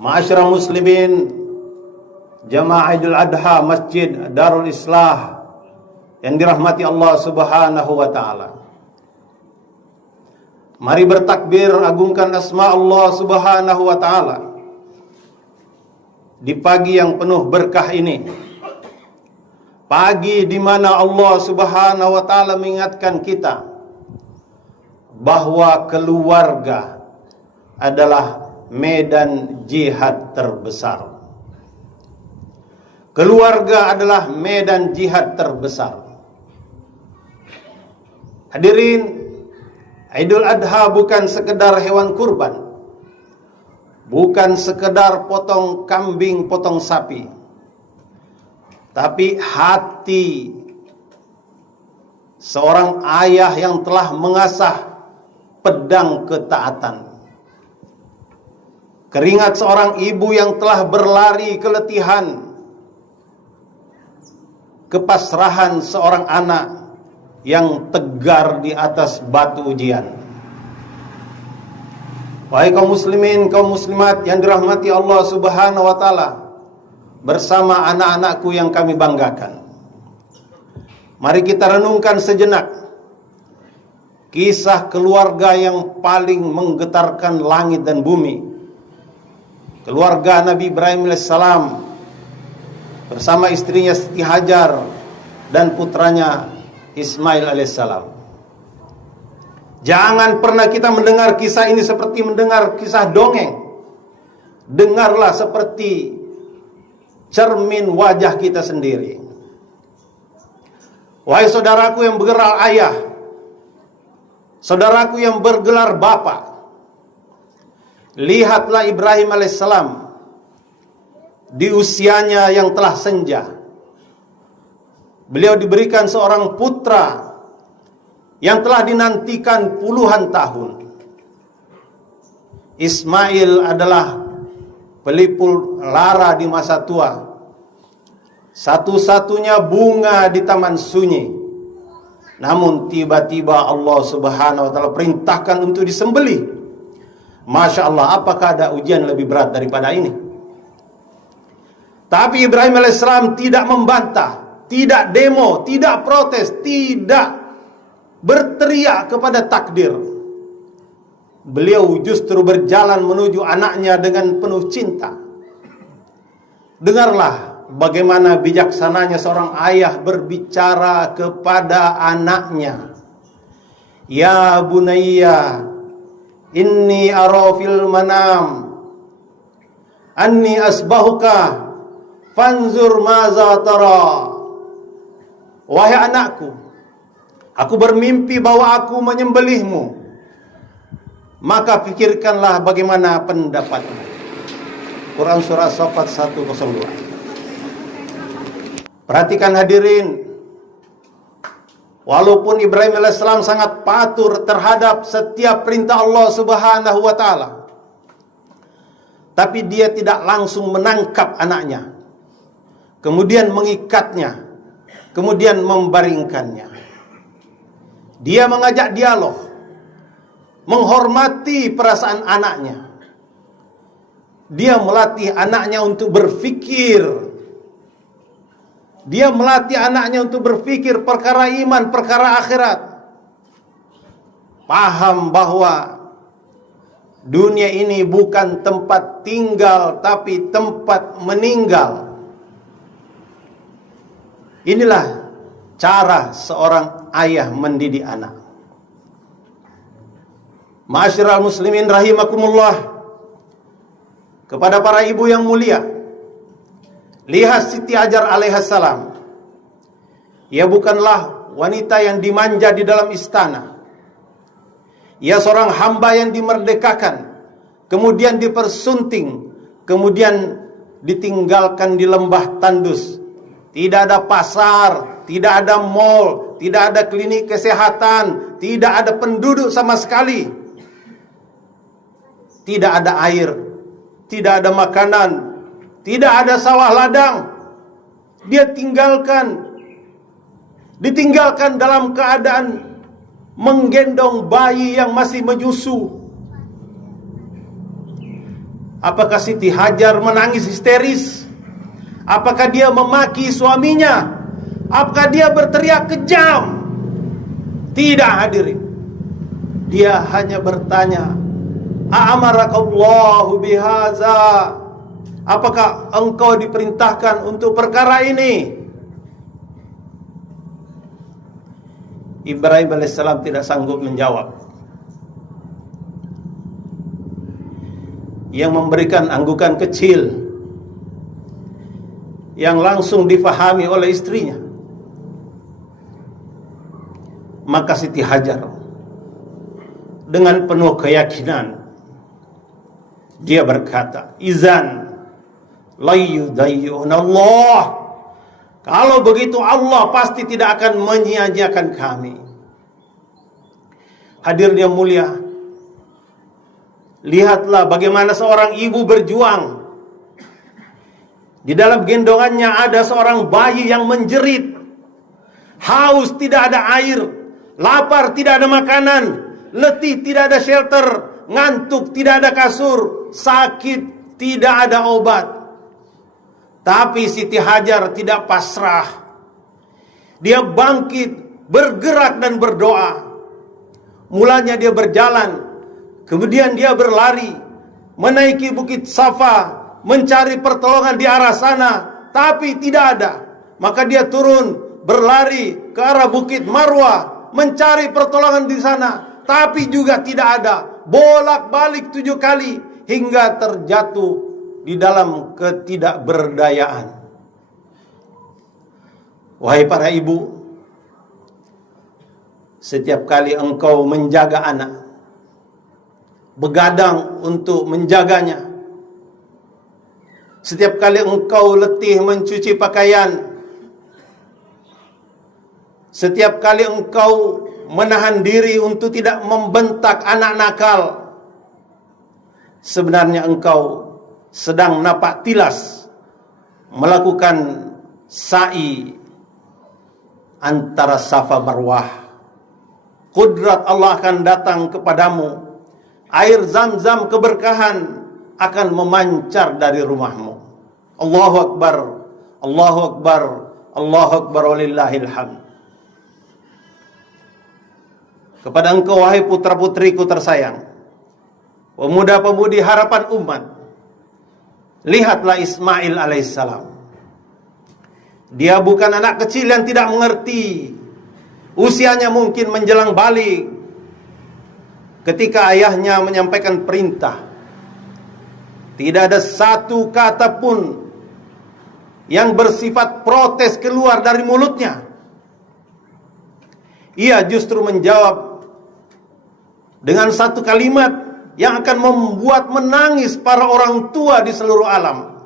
Ma'asyiral muslimin, Jamaah Idul Adha Masjid Darul Islah yang dirahmati Allah Subhanahu wa taala. Mari bertakbir agungkan asma Allah Subhanahu wa taala di pagi yang penuh berkah ini. Pagi di mana Allah Subhanahu wa taala mengingatkan kita bahwa keluarga adalah medan jihad terbesar. Keluarga adalah medan jihad terbesar. Hadirin, Idul Adha bukan sekedar hewan kurban, bukan sekedar potong kambing, potong sapi, tapi hati seorang ayah yang telah mengasah pedang ketaatan, keringat seorang ibu yang telah berlari keletihan, kepasrahan seorang anak yang tegar di atas batu ujian. Wahai kaum muslimin, kaum muslimat yang dirahmati Allah Subhanahu wa taala, bersama anak-anakku yang kami banggakan, mari kita renungkan sejenak kisah keluarga yang paling menggetarkan langit dan bumi. Keluarga Nabi Ibrahim alaihissalam bersama istrinya Siti Hajar dan putranya Ismail alaihissalam. Jangan pernah kita mendengar kisah ini seperti mendengar kisah dongeng. Dengarlah seperti cermin wajah kita sendiri. Wahai saudaraku yang bergelar ayah, saudaraku yang bergelar bapak, lihatlah Ibrahim alaihissalam di usianya yang telah senja. Beliau diberikan seorang putra yang telah dinantikan puluhan tahun. Ismail adalah pelipur lara di masa tua, satu-satunya bunga di taman sunyi. Namun tiba-tiba Allah Subhanahu wa taala perintahkan untuk disembelih. Masya Allah, apakah ada ujian lebih berat daripada ini? Tapi Ibrahim alaihissalam tidak membantah, tidak demo, tidak protes, tidak berteriak kepada takdir. Beliau justru berjalan menuju anaknya dengan penuh cinta. Dengarlah bagaimana bijaksananya seorang ayah berbicara kepada anaknya. Ya bunayya, inni ara fil manam anni asbahuka fanzur maza tara. Wahai anakku, aku bermimpi bahwa aku menyembelihmu, maka pikirkanlah bagaimana pendapatmu. Quran surah Shafat 102. Perhatikan hadirin, walaupun Ibrahim alaihissalam sangat patuh terhadap setiap perintah Allah Subhanahu wa taala, tapi dia tidak langsung menangkap anaknya, kemudian mengikatnya, kemudian membaringkannya. Dia mengajak dialog, menghormati perasaan anaknya. Dia melatih anaknya untuk berpikir. Dia melatih anaknya untuk berpikir perkara iman, perkara akhirat. Paham bahwa dunia ini bukan tempat tinggal, tapi tempat meninggal. Inilah cara seorang ayah mendidik anak. Ma'asyiral muslimin rahimakumullah, kepada para ibu yang mulia, lihat Siti Hajar alaihissalam. Ia bukanlah wanita yang dimanja di dalam istana. Ia seorang hamba yang dimerdekakan, kemudian dipersunting, kemudian ditinggalkan di lembah tandus. Tidak ada pasar, tidak ada mall, tidak ada klinik kesehatan, tidak ada penduduk sama sekali. Tidak ada air, tidak ada makanan, tidak ada sawah ladang. Dia ditinggalkan dalam keadaan menggendong bayi yang masih menyusu. Apakah Siti Hajar menangis histeris? Apakah dia memaki suaminya? Apakah dia berteriak kejam? Tidak, hadirin. Dia hanya bertanya, "A'amarakallahu bihaza?" Apakah engkau diperintahkan untuk perkara ini? Ibrahim alaihissalam tidak sanggup menjawab. Yang memberikan anggukan kecil yang langsung difahami oleh istrinya. Maka Siti Hajar dengan penuh keyakinan dia berkata, "Izan la yudayyun Allah." Kalau begitu Allah pasti tidak akan menyia-nyiakan kami. Hadirin yang mulia, lihatlah bagaimana seorang ibu berjuang. Di dalam gendongannya ada seorang bayi yang menjerit. Haus tidak ada air, lapar tidak ada makanan, letih tidak ada shelter, ngantuk tidak ada kasur, sakit tidak ada obat. Tapi Siti Hajar tidak pasrah. Dia bangkit, bergerak dan berdoa. Mulanya dia berjalan, kemudian dia berlari, menaiki bukit Safa, mencari pertolongan di arah sana, tapi tidak ada. Maka dia turun, berlari ke arah bukit Marwah, mencari pertolongan di sana, tapi juga tidak ada. Bolak-balik 7 kali hingga terjatuh di dalam ketidakberdayaan. Wahai para ibu, setiap kali engkau menjaga anak, begadang untuk menjaganya, setiap kali engkau letih mencuci pakaian, setiap kali engkau menahan diri untuk tidak membentak anak nakal, sebenarnya engkau sedang napak tilas melakukan sa'i antara Safa Marwah. Kudrat Allah akan datang kepadamu. Air Zam-Zam keberkahan akan memancar dari rumahmu. Allahu Akbar, Allahu Akbar, Allahu Akbar, walillahil hamd. Kepada engkau wahai putra-putriku tersayang, pemuda-pemudi harapan umat, lihatlah Ismail alaihissalam. Dia bukan anak kecil yang tidak mengerti. Usianya mungkin menjelang balik ketika ayahnya menyampaikan perintah. Tidak ada satu kata pun yang bersifat protes keluar dari mulutnya. Ia justru menjawab dengan satu kalimat yang akan membuat menangis para orang tua di seluruh alam.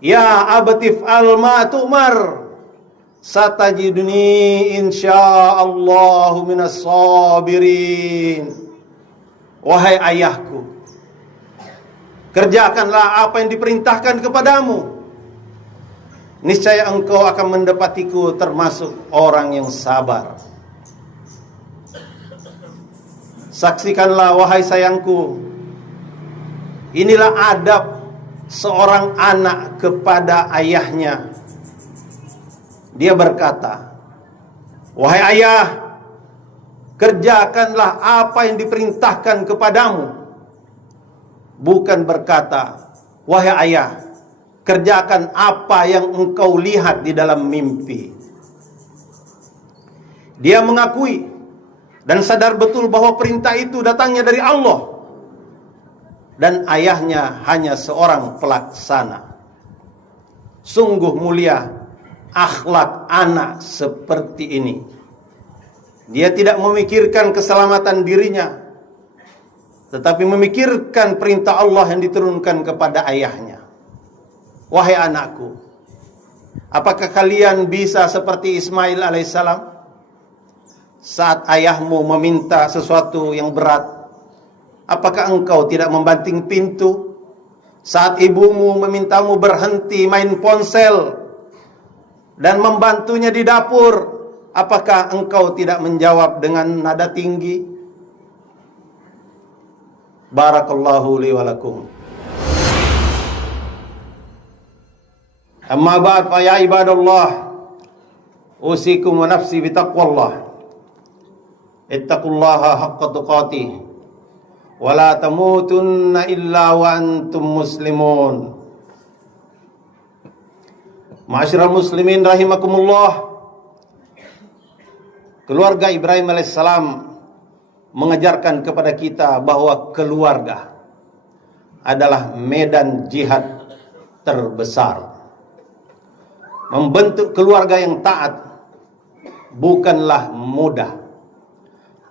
Ya abatif al-ma tu'mar, satajiduni insyaallahu minas sabirin. Wahai ayahku, kerjakanlah apa yang diperintahkan kepadamu. Niscaya engkau akan mendapatiku termasuk orang yang sabar. Saksikanlah wahai sayangku, inilah adab seorang anak kepada ayahnya. Dia berkata, wahai ayah, kerjakanlah apa yang diperintahkan kepadamu. Bukan berkata, wahai ayah, kerjakan apa yang engkau lihat di dalam mimpi. Dia mengakui dan sadar betul bahwa perintah itu datangnya dari Allah, dan ayahnya hanya seorang pelaksana. Sungguh mulia akhlak anak seperti ini. Dia tidak memikirkan keselamatan dirinya, tetapi memikirkan perintah Allah yang diturunkan kepada ayahnya. Wahai anakku, apakah kalian bisa seperti Ismail alaihissalam? Saat ayahmu meminta sesuatu yang berat, apakah engkau tidak membanting pintu? Saat ibumu memintamu berhenti main ponsel dan membantunya di dapur, apakah engkau tidak menjawab dengan nada tinggi? Barakallahu li wa lakum. Amma ba'd fa ya ibadallah, usikum wa nafsi bitaqwallah. Ittaqullaha haqqa tuqatih wa la tamutunna illa wa antum muslimun. Ma'asyiral muslimin rahimakumullah. Keluarga Ibrahim alaihissalam mengajarkan kepada kita bahwa keluarga adalah medan jihad terbesar. Membentuk keluarga yang taat bukanlah mudah.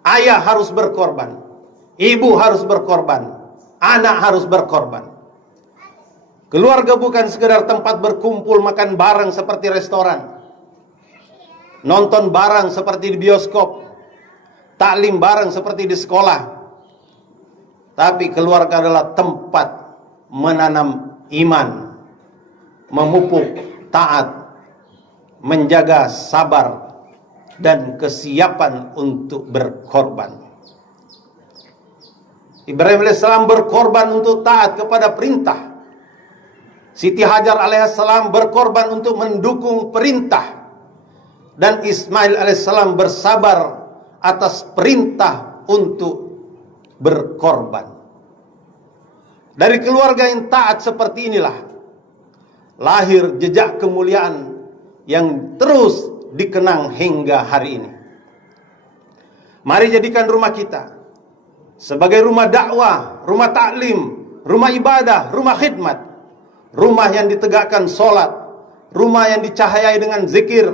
Ayah harus berkorban, ibu harus berkorban, anak harus berkorban. Keluarga bukan sekedar tempat berkumpul makan bareng seperti restoran, nonton bareng seperti di bioskop, taklim bareng seperti di sekolah. Tapi keluarga adalah tempat menanam iman, memupuk taat, menjaga sabar, dan kesiapan untuk berkorban. Ibrahim alaihissalam berkorban untuk taat kepada perintah. Siti Hajar alaihissalam berkorban untuk mendukung perintah. Dan Ismail alaihissalam bersabar atas perintah untuk berkorban. Dari keluarga yang taat seperti inilah lahir jejak kemuliaan yang terus dikenang hingga hari ini. Mari jadikan rumah kita sebagai rumah dakwah, rumah taklim, rumah ibadah, rumah khidmat, rumah yang ditegakkan solat, rumah yang dicahayai dengan zikir,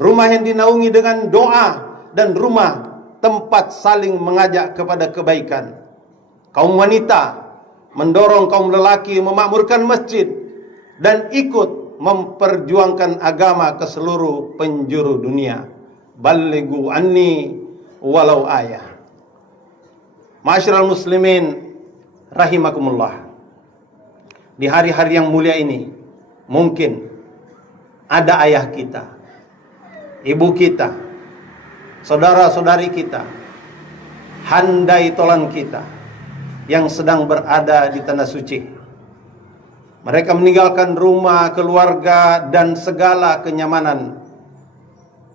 rumah yang dinaungi dengan doa, dan rumah tempat saling mengajak kepada kebaikan. Kaum wanita mendorong kaum lelaki memakmurkan masjid dan ikut memperjuangkan agama ke seluruh penjuru dunia. Balighu anni walau ayah. Ma'asyiral muslimin rahimakumullah. Di hari-hari yang mulia ini, mungkin ada ayah kita, ibu kita, saudara-saudari kita, handai tolan kita yang sedang berada di tanah suci. Mereka meninggalkan rumah, keluarga, dan segala kenyamanan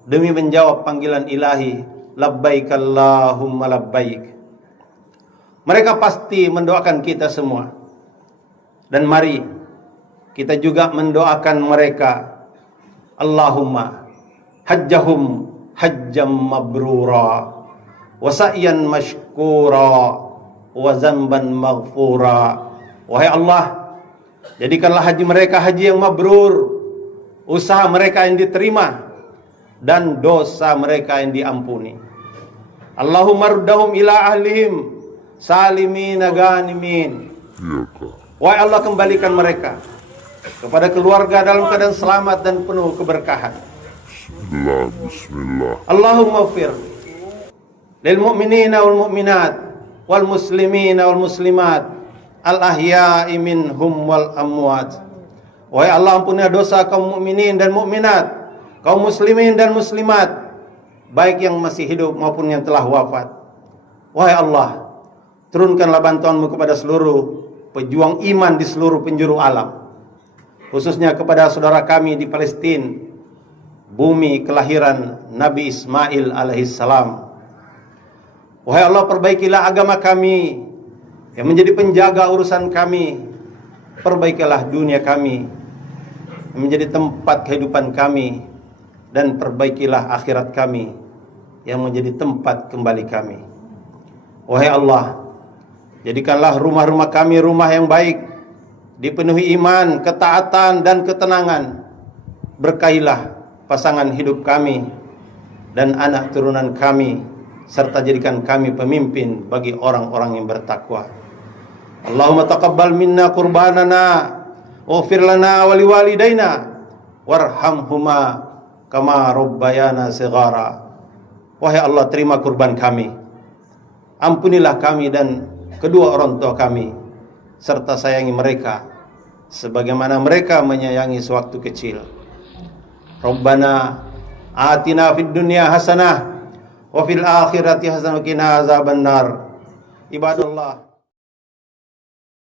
demi menjawab panggilan ilahi, labbaik Allahumma labbaik. Mereka pasti mendoakan kita semua. Dan mari kita juga mendoakan mereka, Allahumma hajjahum hajjam mabrura wa sa'yan mashkura wa zamban maghfura. Wahai Allah, jadikanlah haji mereka haji yang mabrur, usaha mereka yang diterima, dan dosa mereka yang diampuni. Allahumma ruddahum ila ahlihim salimina ganimin. Wahai Allah, kembalikan mereka kepada keluarga dalam keadaan selamat dan penuh keberkahan. Bismillah. Allahumma fir lil mu'minina wal mu'minat wal muslimina wal muslimat al-ahya'i minhum wal amwat. Wahai Allah, ampunilah dosa kaum mukminin dan mukminat, kaum muslimin dan muslimat, baik yang masih hidup maupun yang telah wafat. Wahai Allah, turunkanlah bantuan-Mu kepada seluruh pejuang iman di seluruh penjuru alam, khususnya kepada saudara kami di Palestina, bumi kelahiran Nabi Ismail alaihissalam. Wahai Allah, perbaikilah agama kami yang menjadi penjaga urusan kami. Perbaikilah dunia kami yang menjadi tempat kehidupan kami, dan perbaikilah akhirat kami yang menjadi tempat kembali kami. Wahai Allah, jadikanlah rumah-rumah kami rumah yang baik, dipenuhi iman, ketaatan, dan ketenangan. Berkailah pasangan hidup kami dan anak turunan kami, serta jadikan kami pemimpin bagi orang-orang yang bertakwa. Allahumma taqabbal minna qurbanana waghfir lana wa liwalidayna warhamhuma kama rabbayana shighara. Wahai Allah, terima kurban kami, ampunilah kami dan kedua orang tua kami, serta sayangi mereka sebagaimana mereka menyayangi sewaktu kecil. Rabbana atina fid dunya hasanah wa fil akhirati hasanah wa qina azabannar. Ibadallah,